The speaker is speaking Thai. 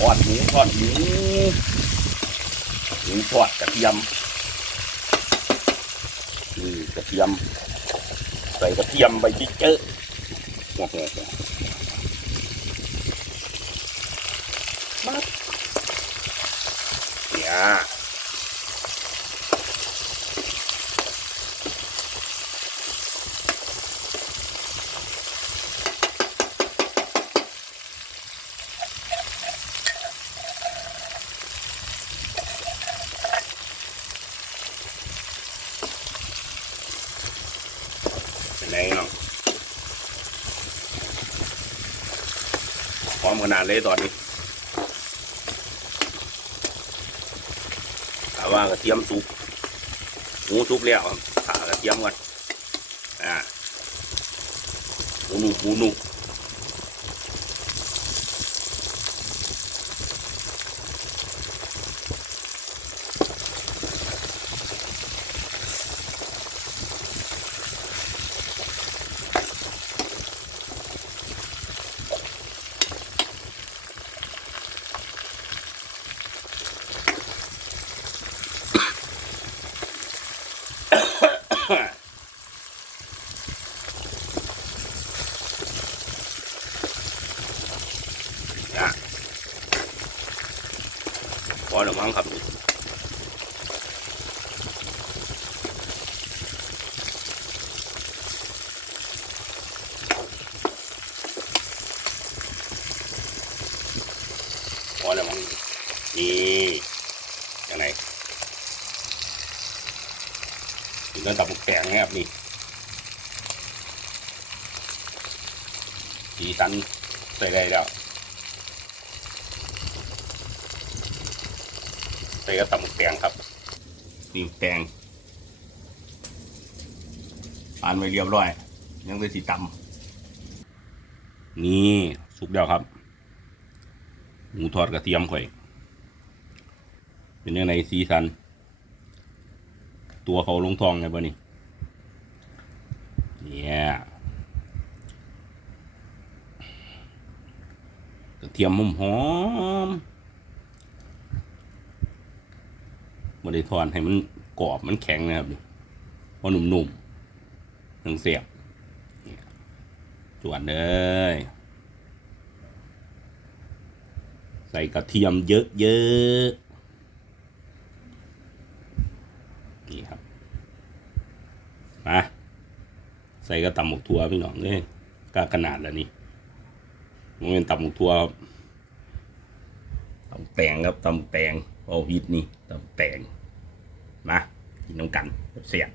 ทอดหมูทอดหมูหมูทอดกระเทียมนี่กระเทียม ใส่กระเทียมไปพี่เจอโอ้โหมาเนี่ย เป็นไงเนพร้อมขนาดเลยตอนนี้ถาว่ากระเทียมสุกหมูสุกแล้วครับขากระเทียมก่อนอ่าหมูหนุ่มหมูหนุก อะพอแล้วมั้งครับนี่พอแล้วมั้งนี่ยังไงกินแล้วตับหมูแกงนะครับนี่สีสันใส่ได้แล้ว ใส่กระตำหมึกแตงครับนี่แตงปานไว้เรียบร้อย ยังได้สีตำนี่สุกแล้วครับ หมูทอดกระเทียมข่อย เป็นยังไงสีสัน ตัวเขาลงทองไงบ้านี่เนี่ยกระเทียมหอมหอม ๆบริทอนให้มันกรอบมันแข็งนะครับนี่พอหนุ่มๆทั้งเสียบจวนเลย ใส่กระเทียมเยอะๆนี่ครับมาใส่กระตำหมกทัวพี่น้องเนี่ยกล้าขนาดแล้วนี่มันเป็นตำหมกทัวครับตำแตงครับตำแตง เอาฮิตนี่ตำแต่งมากินน้ำกันเสียบ